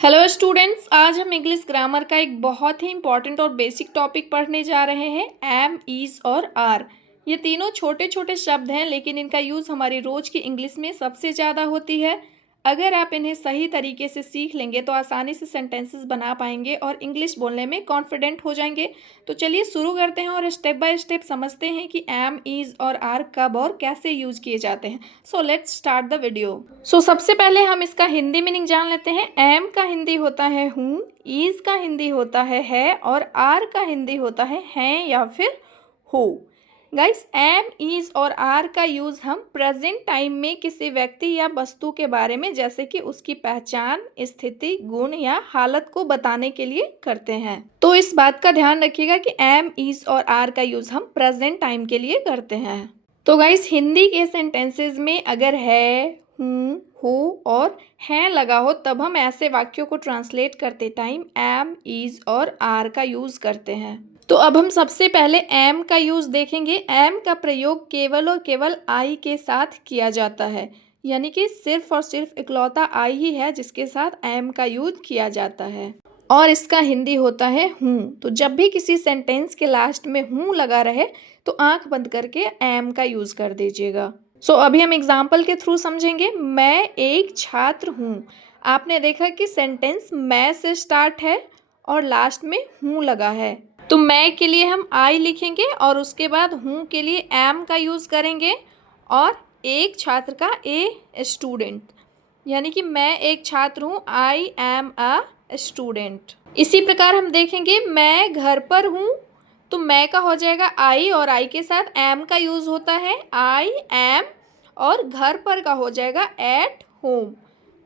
Hello students, आज हम English grammar का एक बहुत ही इंपॉर्टेंट और बेसिक टॉपिक पढ़ने जा रहे हैं। एम, इज़ और आर। ये तीनों छोटे छोटे शब्द हैं, लेकिन इनका यूज़ हमारी रोज़ की इंग्लिश में सबसे ज़्यादा होती है। अगर आप इन्हें सही तरीके से सीख लेंगे तो आसानी से सेंटेंसेस बना पाएंगे और इंग्लिश बोलने में कॉन्फिडेंट हो जाएंगे। तो चलिए शुरू करते हैं और स्टेप बाय स्टेप समझते हैं कि एम, इज़ और आर कब और कैसे यूज़ किए जाते हैं। So let's start the video. सबसे पहले हम इसका हिंदी मीनिंग जान लेते हैं। एम का हिंदी होता है हूँ, इज़ का हिंदी होता है और आर का हिंदी होता है हैं या फिर हो। गाइस, एम, इज़ और आर का यूज़ हम प्रेजेंट टाइम में किसी व्यक्ति या वस्तु के बारे में, जैसे कि उसकी पहचान, स्थिति, गुण या हालत को बताने के लिए करते हैं। तो इस बात का ध्यान रखिएगा कि एम, इज़ और आर का यूज़ हम प्रेजेंट टाइम के लिए करते हैं। तो गाइस, हिंदी के सेंटेंसेस में अगर है, हूँ, हो और हैं लगा हो, तब हम ऐसे वाक्यों को ट्रांसलेट करते टाइम एम, इज़ और आर का यूज़ करते हैं। तो अब हम सबसे पहले एम का यूज़ देखेंगे। एम का प्रयोग केवल और केवल आई के साथ किया जाता है, यानी कि सिर्फ और सिर्फ इकलौता आई ही है जिसके साथ एम का यूज किया जाता है, और इसका हिंदी होता है हूँ। तो जब भी किसी सेंटेंस के लास्ट में हूँ लगा रहे तो आंख बंद करके एम का यूज़ कर दीजिएगा। अभी हम एग्जाम्पल के थ्रू समझेंगे। मैं एक छात्र हूँ। आपने देखा कि सेंटेंस मैं से स्टार्ट है और लास्ट में हूँ लगा है। तो मैं के लिए हम आई लिखेंगे और उसके बाद हूँ के लिए एम का यूज़ करेंगे, और एक छात्र का ए स्टूडेंट, यानी कि मैं एक छात्र हूँ, आई एम अ स्टूडेंट। इसी प्रकार हम देखेंगे मैं घर पर हूँ, तो मैं का हो जाएगा आई और आई के साथ एम का यूज़ होता है, आई एम, और घर पर का हो जाएगा एट होम।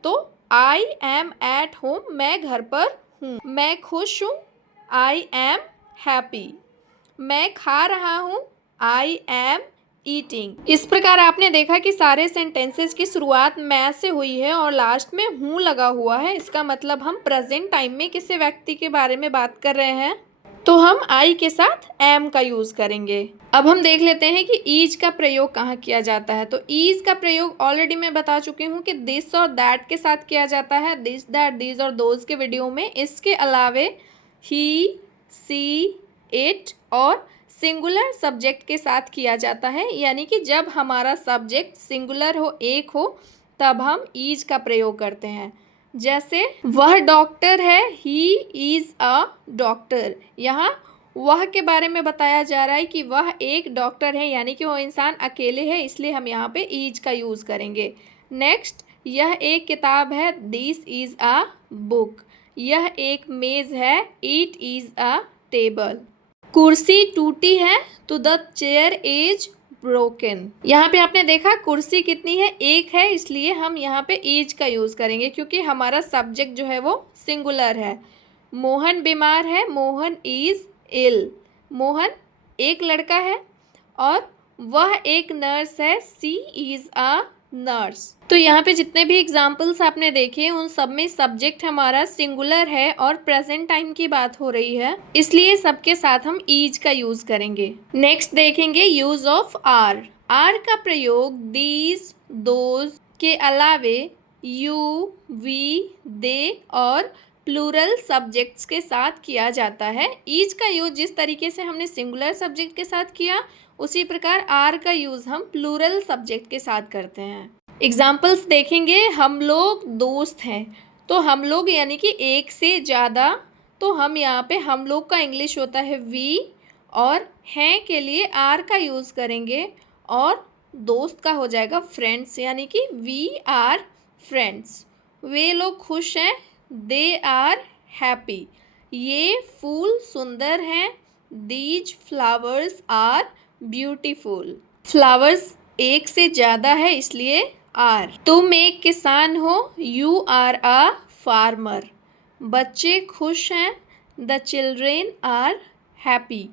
तो आई एम एट होम, मैं घर पर हूँ। मैं खुश हूँ, आई एम हैप्पी। मैं खा रहा हूँ, आई एम ईटिंग। इस प्रकार आपने देखा कि सारे सेंटेंसेस की शुरुआत मैं से हुई है और लास्ट में हूँ लगा हुआ है। इसका मतलब हम प्रेजेंट टाइम में किसी व्यक्ति के बारे में बात कर रहे हैं, तो हम आई के साथ एम का यूज करेंगे। अब हम देख लेते हैं कि ईज का प्रयोग कहाँ किया जाता है। तो ईज का प्रयोग ऑलरेडी मैं बता चुकी हूँ कि दिस और दैट के साथ किया जाता है, दिस, दैट, दीज और दोज के वीडियो में। इसके अलावे ही, सी, इट और सिंगुलर सब्जेक्ट के साथ किया जाता है, यानी कि जब हमारा सब्जेक्ट सिंगुलर हो, एक हो, तब हम ईज का प्रयोग करते हैं। जैसे वह डॉक्टर है, ही इज़ अ डॉक्टर। यहाँ वह के बारे में बताया जा रहा है कि वह एक डॉक्टर है, यानी कि वो इंसान अकेले है, इसलिए हम यहाँ पे इज का यूज़ करेंगे। नेक्स्ट, यह एक किताब है, दिस इज़ अ बुक। यह एक मेज़ है, इट इज़ अ टेबल। कुर्सी टूटी है, तो द चेयर इज ब्रोकन। यहाँ पे आपने देखा कुर्सी कितनी है, एक है, इसलिए हम यहाँ पे इज का यूज़ करेंगे क्योंकि हमारा सब्जेक्ट जो है वो सिंगुलर है। मोहन बीमार है, मोहन इज इल। मोहन एक लड़का है और वह एक नर्स है, सी इज अ नर्स। तो यहाँ पे जितने भी एग्जाम्पल्स आपने देखे उन सब में सब्जेक्ट हमारा सिंगुलर है और प्रेजेंट टाइम की बात हो रही है, इसलिए सबके साथ हम इज का यूज करेंगे। नेक्स्ट देखेंगे यूज ऑफ आर। आर का प्रयोग दीज, दोज के अलावे यू, वी, दे और प्लूरल सब्जेक्ट्स के साथ किया जाता है। ईज का यूज जिस तरीके से हमने सिंगुलर सब्जेक्ट के साथ किया, उसी प्रकार आर का यूज हम प्लूरल सब्जेक्ट के साथ करते हैं। एग्जाम्पल्स देखेंगे। हम लोग दोस्त हैं, तो हम लोग यानी कि एक से ज़्यादा, तो हम यहाँ पे हम लोग का इंग्लिश होता है वी, और हैं के लिए आर का यूज़ करेंगे, और दोस्त का हो जाएगा फ्रेंड्स, यानी कि वी आर फ्रेंड्स। वे लोग खुश हैं, दे आर हैप्पी। ये फूल सुंदर हैं, these flowers are beautiful. Flowers एक से ज़्यादा है, इसलिए आर। तुम एक किसान हो, यू आर अ फार्मर। बच्चे खुश हैं, the children are happy.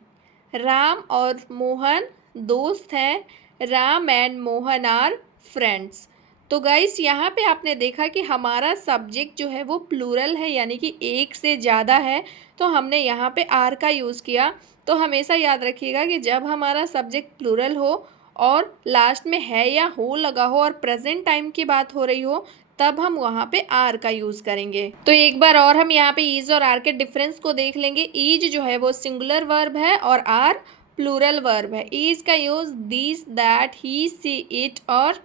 Ram और मोहन दोस्त हैं, Ram and Mohan are friends. तो गाइस, यहाँ पे आपने देखा कि हमारा सब्जेक्ट जो है वो प्लूरल है, यानी कि एक से ज़्यादा है, तो हमने यहाँ पे आर का यूज़ किया। तो हमेशा याद रखिएगा कि जब हमारा सब्जेक्ट प्लूरल हो और लास्ट में है या हो लगा हो और प्रेजेंट टाइम की बात हो रही हो, तब हम वहाँ पे आर का यूज़ करेंगे। तो एक बार और हम यहाँ पे इज और आर के डिफरेंस को देख लेंगे। इज जो है वो सिंगुलर वर्ब है और आर प्लूरल वर्ब है। इज का use this, that, he, she, it और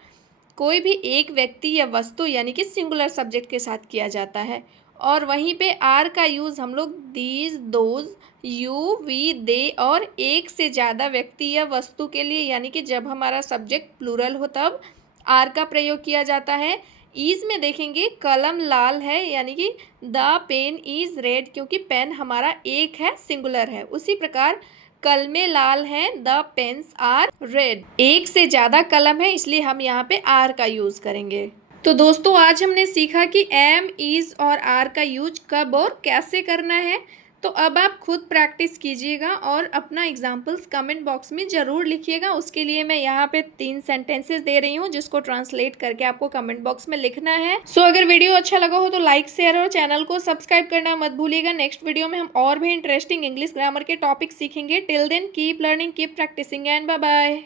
कोई भी एक व्यक्ति या वस्तु यानी कि सिंगुलर सब्जेक्ट के साथ किया जाता है। और वहीं पे आर का यूज़ हम लोग दीज, दोज, यू, वी, दे और एक से ज़्यादा व्यक्ति या वस्तु के लिए यानी कि जब हमारा सब्जेक्ट प्लूरल हो तब आर का प्रयोग किया जाता है। ईज में देखेंगे कलम लाल है यानी कि द पेन इज रेड, क्योंकि पेन हमारा एक है, सिंगुलर है। उसी प्रकार कलमें लाल हैं, द पेन्स आर रेड, एक से ज़्यादा कलम है इसलिए हम यहाँ पे आर का यूज़ करेंगे। तो दोस्तों आज हमने सीखा कि एम, इज और आर का यूज कब और कैसे करना है। तो अब आप खुद प्रैक्टिस कीजिएगा और अपना एग्जाम्पल्स कमेंट बॉक्स में ज़रूर लिखिएगा। उसके लिए मैं यहाँ पे 3 सेंटेंसेस दे रही हूँ जिसको ट्रांसलेट करके आपको कमेंट बॉक्स में लिखना है। सो अगर वीडियो अच्छा लगा हो तो लाइक, शेयर और चैनल को सब्सक्राइब करना मत भूलिएगा। नेक्स्ट वीडियो में हम और भी इंटरेस्टिंग इंग्लिश ग्रामर के टॉपिक सीखेंगे। Till then keep learning, keep practising and bye bye.